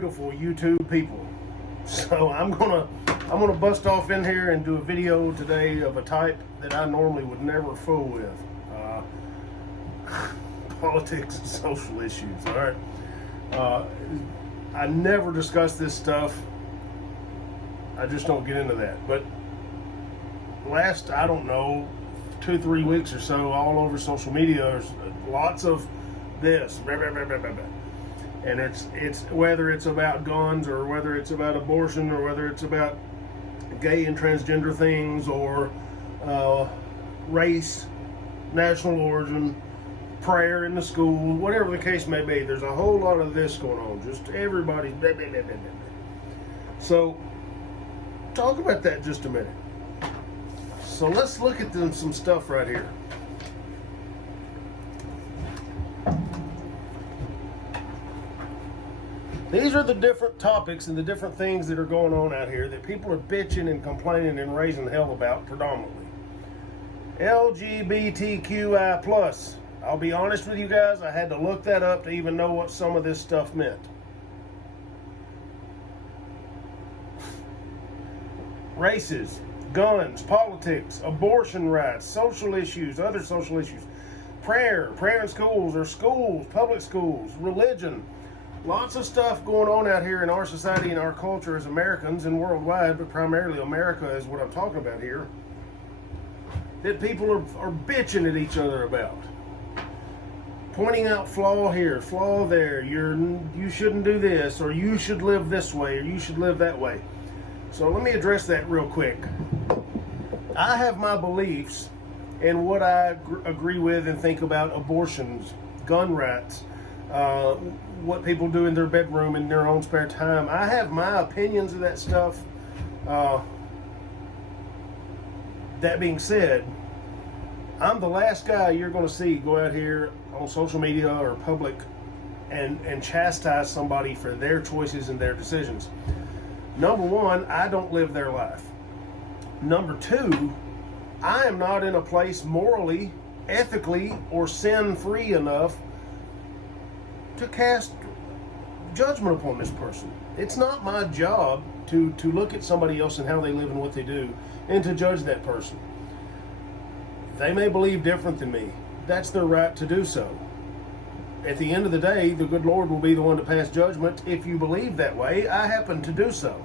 beautiful YouTube people. So I'm gonna bust off in here and do a video today of a type that I normally would never fool with. Politics and social issues. All right. I never discuss this stuff. I just don't get into that. But last, I don't know, 2-3 weeks or so, all over social media, there's lots of this. And it's whether it's about guns or whether it's about abortion or whether it's about gay and transgender things or race, national origin, prayer in the school, whatever the case may be. There's a whole lot of this going on. Just everybody's blah, blah, blah, blah, blah. So talk about that just a minute. So let's look at some stuff right here. These are the different topics and the different things that are going on out here that people are bitching and complaining and raising hell about predominantly. LGBTQI+. I'll be honest with you guys, I had to look that up to even know what some of this stuff meant. Races, guns, politics, abortion rights, social issues, other social issues, prayer in schools or schools, public schools, religion. Lots of stuff going on out here in our society and our culture as Americans and worldwide, but primarily America is what I'm talking about here, that people are bitching at each other about. Pointing out flaw here, flaw there, you shouldn't do this, or you should live this way, or you should live that way. So let me address that real quick. I have my beliefs in what I agree with and think about abortions, gun rights, what people do in their bedroom in their own spare time. I have my opinions of that stuff. That being said, I'm the last guy you're going to see go out here on social media or public and chastise somebody for their choices and their decisions. Number one, I don't live their life. Number two, I am not in a place morally, ethically, or sin-free enough to cast judgment upon this person. It's not my job to look at somebody else and how they live and what they do and to judge that person. They may believe different than me. That's their right to do so. At the end of the day, the good Lord will be the one to pass judgment. If you believe that way, I happen to do so.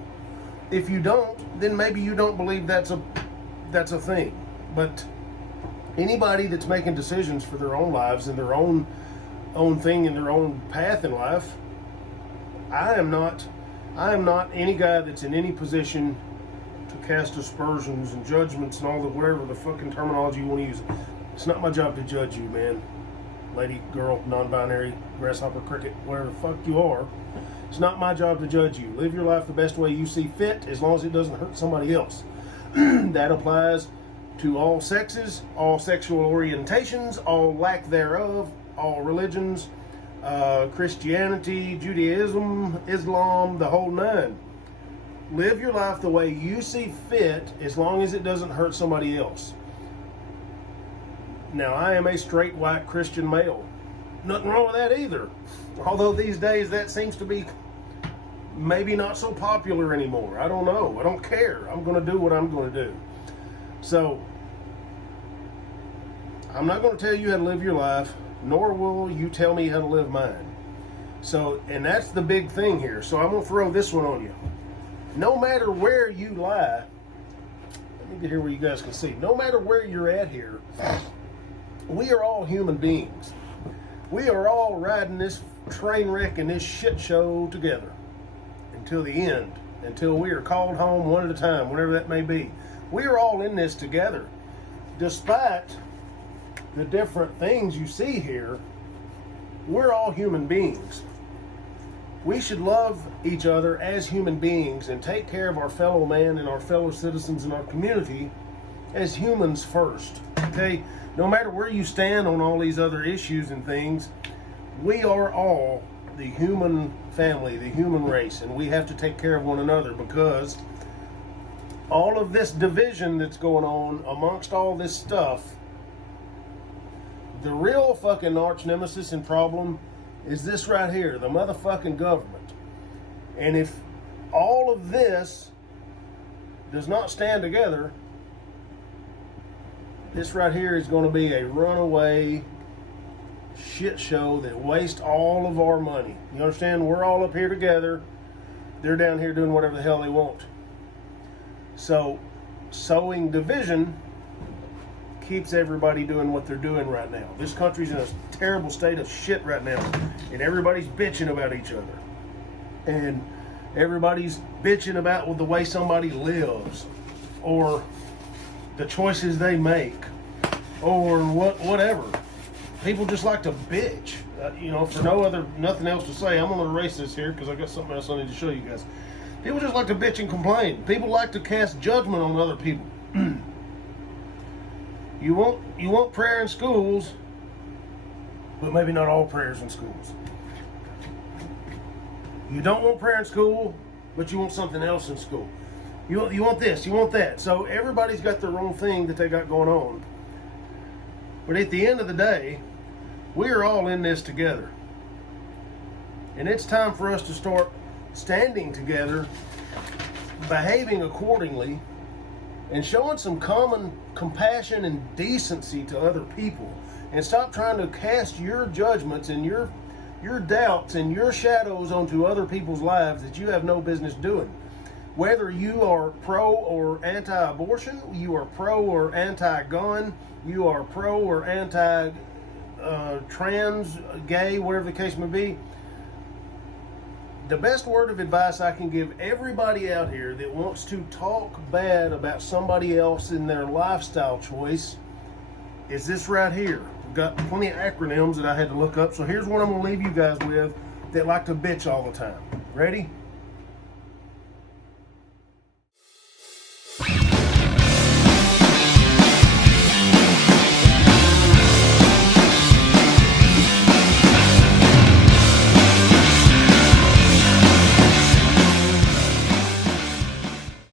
If you don't, then maybe you don't believe that's a thing. But anybody that's making decisions for their own lives and their own thing and their own path in life, I am not any guy that's in any position to cast aspersions and judgments and all the whatever the fucking terminology you want to use. It's not my job to judge you, man. Lady, girl, non-binary, grasshopper, cricket, whatever the fuck you are. It's not my job to judge you. Live your life the best way you see fit, as long as it doesn't hurt somebody else. That applies to all sexes, all sexual orientations, all lack thereof, all religions, Christianity, Judaism, Islam, the whole nine. Live your life the way you see fit, as long as it doesn't hurt somebody else. Now, I am a straight white Christian male. Nothing wrong with that either. Although these days that seems to be maybe not so popular anymore. I don't know. I don't care. I'm going to do what I'm going to do. So, I'm not going to tell you how to live your life, nor will you tell me how to live mine. So, and that's the big thing here. So I'm going to throw this one on you. No matter where you lie, let me get here where you guys can see. No matter where you're at here, we are all human beings. We are all riding this train wreck and this shit show together until the end, until we are called home one at a time, whatever that may be. We are all in this together. Despite the different things you see here, we're all human beings. We should love each other as human beings and take care of our fellow man and our fellow citizens in our community as humans first. Okay? No matter where you stand on all these other issues and things, we are all the human family, the human race, and we have to take care of one another, because all of this division that's going on amongst all this stuff, the real fucking arch nemesis and problem is this right here, the motherfucking government. And if all of this does not stand together, this right here is going to be a runaway shit show that wastes all of our money. You understand? We're all up here together. They're down here doing whatever the hell they want. So, sowing division keeps everybody doing what they're doing right now. This country's in a terrible state of shit right now, and everybody's bitching about each other. And everybody's bitching about the way somebody lives, or the choices they make, or whatever. People just like to bitch, for nothing else to say. I'm going to erase this here because I got something else I need to show you guys. People just like to bitch and complain. People like to cast judgment on other people. You want prayer in schools, but maybe not all prayers in schools. You don't want prayer in school, but you want something else in school. You want this, you want that. So everybody's got their own thing that they got going on. But at the end of the day, we are all in this together. And it's time for us to start standing together, behaving accordingly, and showing some common compassion and decency to other people. And stop trying to cast your judgments and your doubts and your shadows onto other people's lives that you have no business doing. Whether you are pro or anti-abortion, you are pro or anti-gun, you are pro or anti-trans, gay, whatever the case may be, the best word of advice I can give everybody out here that wants to talk bad about somebody else in their lifestyle choice is this right here. We've got plenty of acronyms that I had to look up, so here's one I'm going to leave you guys with that like to bitch all the time. Ready?